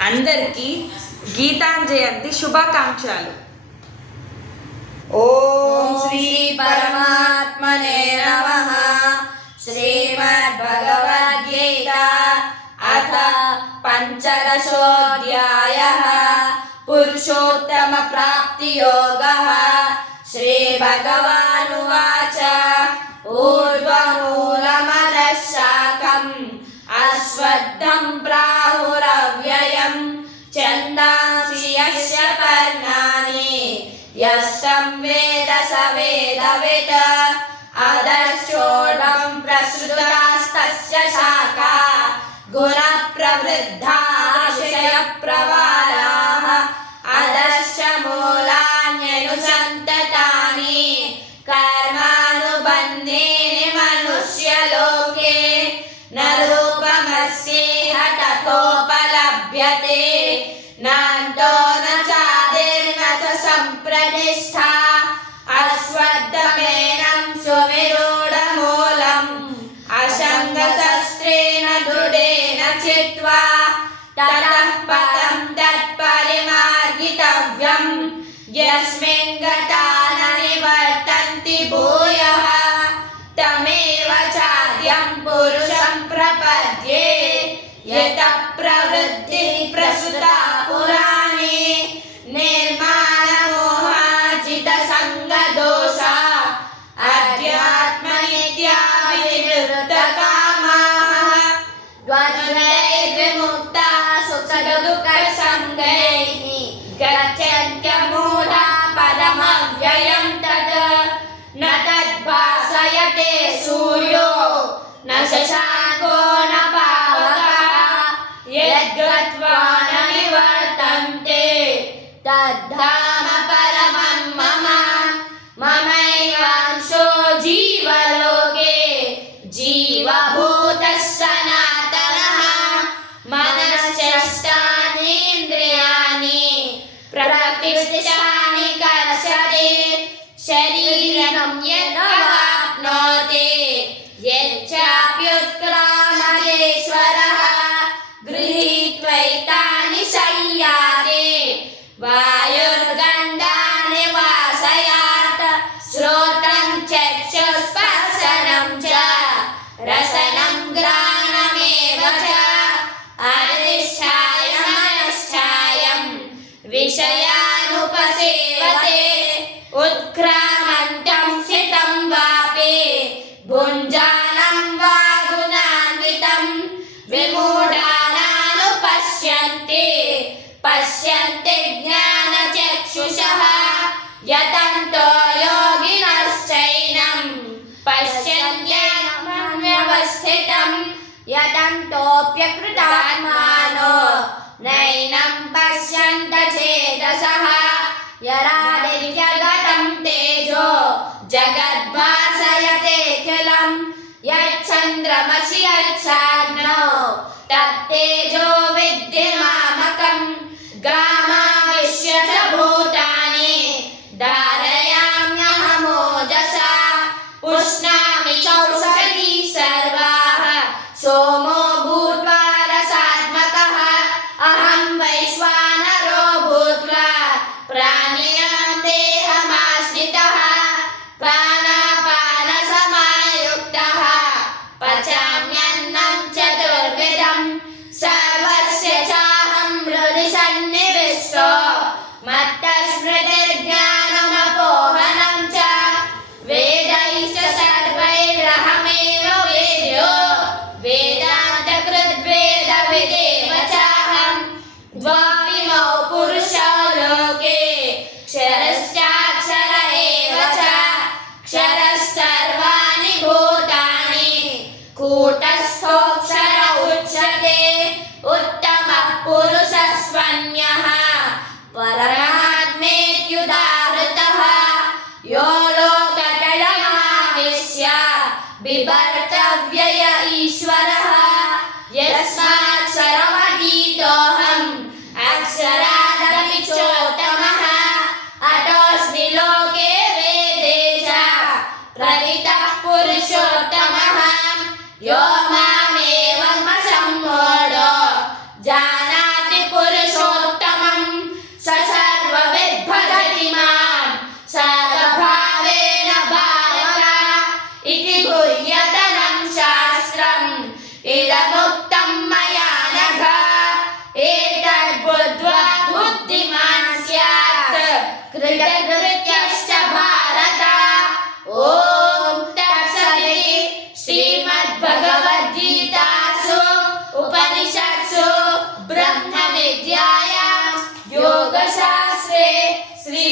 అందరికీ గీతాంజలి జయంతి శుభాకాంక్షలు. ఓం శ్రీ పరమాత్మనే నమః. శ్రీమద్భగవద్గీత అథ పంచదశోऽధ్యాయः. పురుషోత్తమ ప్రాప్తి యోగः. శ్రీ భగవానువాచ ఊర్ధ్వమూలమధః శాఖం అశ్వత్థం ప్రాహురవ్యయం ఛందాంసి యస్య పర్ణాని యస్తం వేద స వేదవిత్ అధశ్చోర్ధ్వం ప్రసృతాస్తస్య శాఖా గుణప్రవృద్ధా విషయప్రవాలాః అధశ్చ మూలాన్యనుసంతతాని కర్మానుబంధీని మనుష్యలోకే న రూపమస్యేహ తథోపలభ్యతే నాంతో న చాదిర్న చ సంప్రతిష్ఠా అశ్వత్థమేనం సువిరూఢమూలం అసంగశస్త్రేణ దృఢేన చిత్వా తతః పదం తత్పరిమార్గితవ్యం యస్మిన్ గతా న నివర్తంతి భూయః తమేవ చాద్యం పురుషం ప్రపద్యే యతః ప్రవృత్తిః ప్రసృతా పురాణే నిర్మాణమోహాజిత సంగదోషా అధ్యాత్మ నిత్యా వినివృత్తకామాః ద్వంద్వైర్విముక్తా సుఖదుఃఖసంగైః గచ్చన్త్యమూఢా పదమవ్యయం తత్ న తద్భాసయతే సూర్యో న శశాంకో న పావకః యద్గత్వా న నివర్తంతే తద్ధామ పరమం మమ మమైవాంశో జీవలోకే జీవభూతః సనాతనః మనశ్చష్టానీంద్రియాణి ప్రకృతిస్థాని కర్షతి శరీరం యద్వాప్నోతి యచ్చాప్యుత్క్రామయేశ్వరః గృహీత్వైతాని సంయాతే వాయుర్గంధాని వాసయాత్ శ్రోత్రం చక్షుస్పర్శనం చ రసనం గ్రాణమేవ చ అధిష్ఠాయ మనశ్చాయం విషయానుపసేవతే ఉత్క్రామంతం స్థితం వాపి భుంజానం వా గుణాన్వితం విమూఢానానుపశ్యంతి పశ్యంతి జ్ఞానచక్షుషః యతంతో యోగినశ్చైనం పశ్యంత్యేనమన్యవస్థితం యతంతోऽప్యకృతాత్మానో నైనం పశ్యంత చేతసః యరాదిత్యగతం తేజో జగద్భాసయతేఖిలం యచ్చంద్రమసి యచ్చాగ్నో తత్తేజో విద్యున్మామకం గామావిశ్య చ భూతాని ధారయామ్యహమోజసా పుష్ణామి చౌషధీ సర్వాః సోమో భూత్వా రసాత్మకః అహం వైశ్వానరో భూత్వా ప్రాణినాం దేహమాశ్రితః ప్రాణాపానసమాయుక్తః పచామ్యన్నం చతుర్విధం సర్వ इदमुक्तं मया नघ एतद्बुद्ध्वा बुद्धिमान् स्यात् कृतकृत्यश्च भारत ॐ तत्सदिति श्रीमद्भगवद्गीतासु उपनिषत्सु ब्रह्मविद्यायां योगशास्त्रे श्री